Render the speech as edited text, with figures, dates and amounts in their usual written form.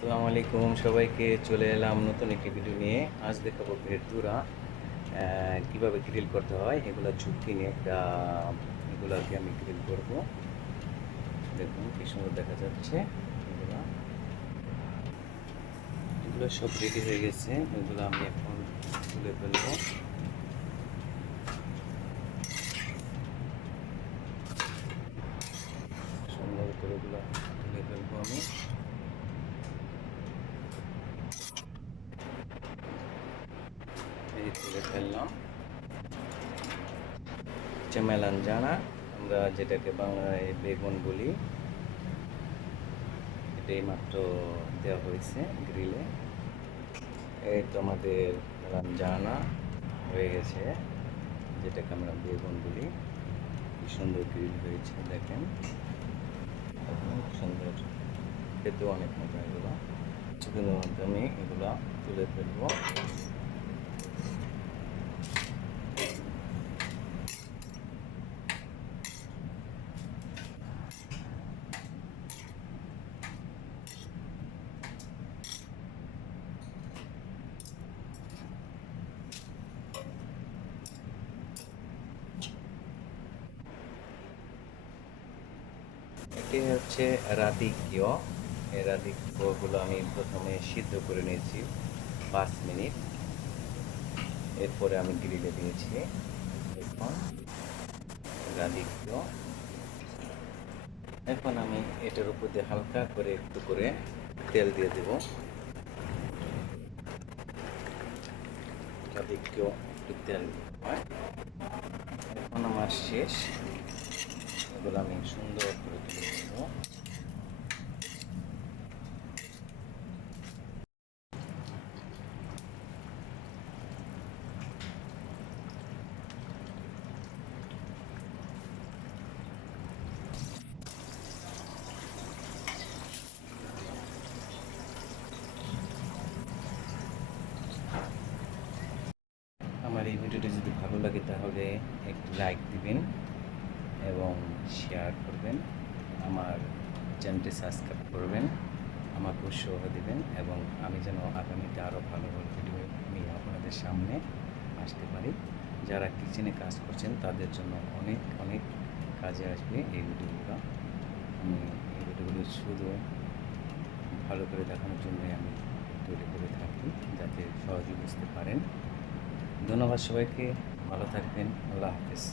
আসসালামু আলাইকুম সবাইকে, চলে এলাম নতুন একটি ভিডিও নিয়ে। আজ দেখাবো ভেড়দুরা কিভাবে গ্রিল করতে হয়। এগুলা ঝুঁকি নিয়ে এগুলাকে আমি গ্রিল করব। দেখুন কি সুন্দর দেখা যাচ্ছে। এগুলা এগুলো সব রেডি হয়ে গেছে। এগুলো আমি এখন তুলে ফেলবো। সুন্দর করে এগুলো তুলে ফেলবো আমি। এই তুলে ফেললাম। মেলানজানা, আমরা যেটাকে বাংলায় বেগুন বলি, এটাই মাত্র দেওয়া হয়েছে গ্রিলে। এই তো আমাদের রামজানা হয়ে গেছে, যেটাকে আমরা বেগুন বলি। কি সুন্দর গ্রিল হয়েছে দেখেন, অনেক সুন্দর, খেতেও অনেক মজা। এগুলো কিছুদিনের মধ্যে আমি এগুলো তুলে ফেলবো। এটি হচ্ছে রাদিক্য। এই রাদিক্যগুলো আমি প্রথমে সিদ্ধ করে নিয়েছি 5 মিনিট। এরপরে আমি গ্রিলে দিয়েছি। এখন রাদিক্য, এখন আমি এটার উপর দিয়ে হালকা করে একটু করে তেল দিয়ে দেব। রাদিক্য একটু তেল হয়। এখন আমার শেষ। এগুলো আমি সুন্দর করে তুলে দেব। আমার এই ভিডিওটি যদি ভালো লাগে তাহলে একটি লাইক দিবেন এবং শেয়ার করবেন। আমার চ্যানেলটি সাবস্ক্রাইব করবেন, আমাকে উৎসাহ দিবেন, এবং আমি যেন আগামীতে আরও ভালো ভালো ভিডিও নিয়ে আপনাদের সামনে আসতে পারি। যারা কিচেনে কাজ করছেন তাদের জন্য অনেক অনেক কাজে আসবে এই ভিডিওগুলো। আমি এই ভিডিওগুলো শুধু ভালো করে দেখানোর জন্যই আমি তৈরি করে থাকি, যাতে সহজে বুঝতে পারেন। ধন্যবাদ সবাইকে, ভালো থাকবেন। আল্লাহ হাফেজ।